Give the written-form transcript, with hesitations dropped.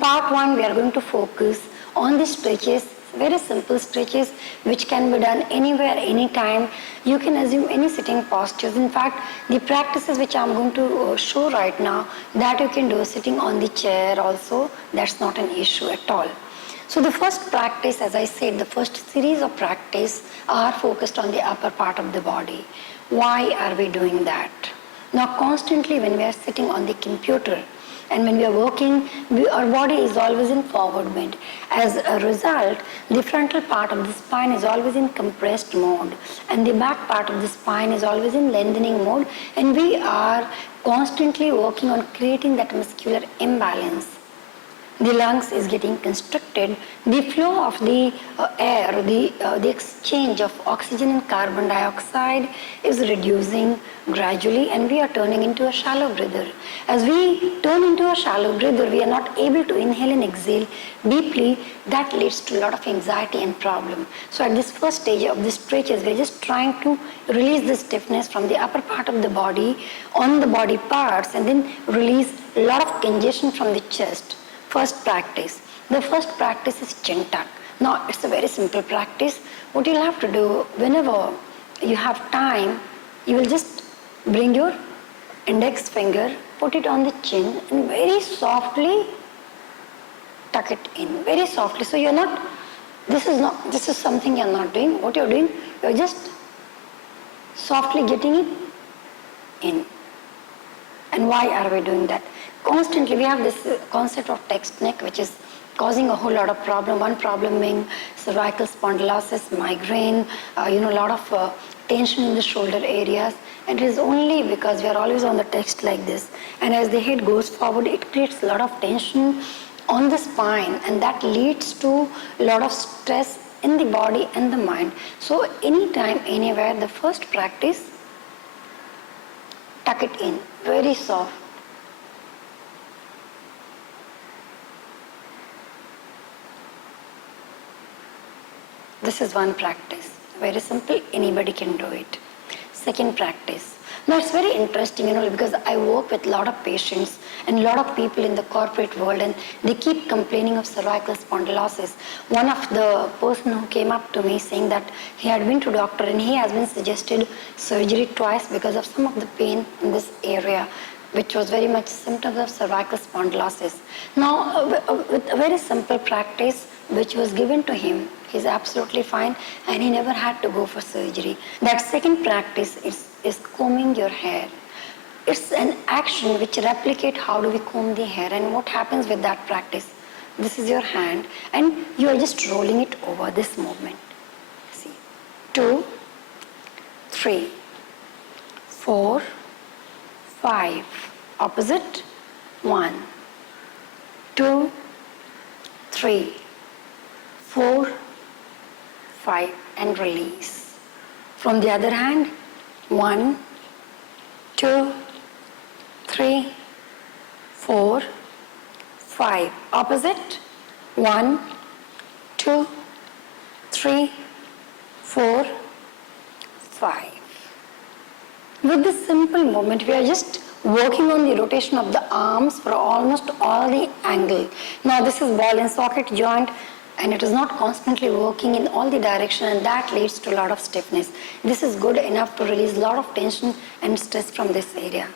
part 1, we are going to focus on the stretches, very simple stretches which can be done anywhere, anytime. You can assume any sitting postures. In fact, the practices which I am going to show right now, that you can do sitting on the chair also. That's not an issue at all. So the first practice, as I said, the first series of practice are focused on the upper part of the body. Why are we doing that? Now constantly when we are sitting on the computer and when we are working, our body is always in forward bend. As a result, the frontal part of the spine is always in compressed mode and the back part of the spine is always in lengthening mode, and we are constantly working on creating that muscular imbalance. The lungs is getting constricted, the flow of the air, the exchange of oxygen and carbon dioxide is reducing gradually, and we are turning into a shallow breather. As we turn into a shallow breather, we are not able to inhale and exhale deeply. That leads to a lot of anxiety and problem. So at this first stage of the stretches, we are just trying to release the stiffness from the upper part of the body on the body parts and then release a lot of congestion from the chest. First practice. The first practice is chin tuck. Now it's a very simple practice. What you'll have to do, whenever you have time, you will just bring your index finger, put it on the chin and very softly tuck it in. Very softly. So you're not, this is something you're not doing. What you're doing, you're just softly getting it in. And why are we doing that? Constantly we have this concept of text neck, which is causing a whole lot of problem. One problem being cervical spondylosis, migraine, a lot of tension in the shoulder areas. And it is only because we are always on the text like this. And as the head goes forward, it creates a lot of tension on the spine, and that leads to a lot of stress in the body and the mind. So anytime, anywhere, the first practice, tuck it in, very soft. This is one practice. Very simple, anybody can do it. Second practice. Now it's very interesting, because I work with a lot of patients and a lot of people in the corporate world, and they keep complaining of cervical spondylosis. One of the person who came up to me saying that he had been to doctor and he has been suggested surgery twice because of some of the pain in this area, which was very much symptoms of cervical spondylosis. Now, with a very simple practice which was given to him, he's absolutely fine and he never had to go for surgery. That second practice is combing your hair. It's an action which replicates how do we comb the hair, and what happens with that practice. This is your hand and you are just rolling it over this movement. See, 2, 3, 4, 5, opposite, 1, 2, 3, 4, 5, and release. From the other hand, 1, 2, 3, 4, 5, opposite, 1, 2, 3, 4, 5. With this simple movement, we are just working on the rotation of the arms for almost all the angle. Now this is ball and socket joint, and it is not constantly working in all the direction, and that leads to a lot of stiffness. This is good enough to release a lot of tension and stress from this area.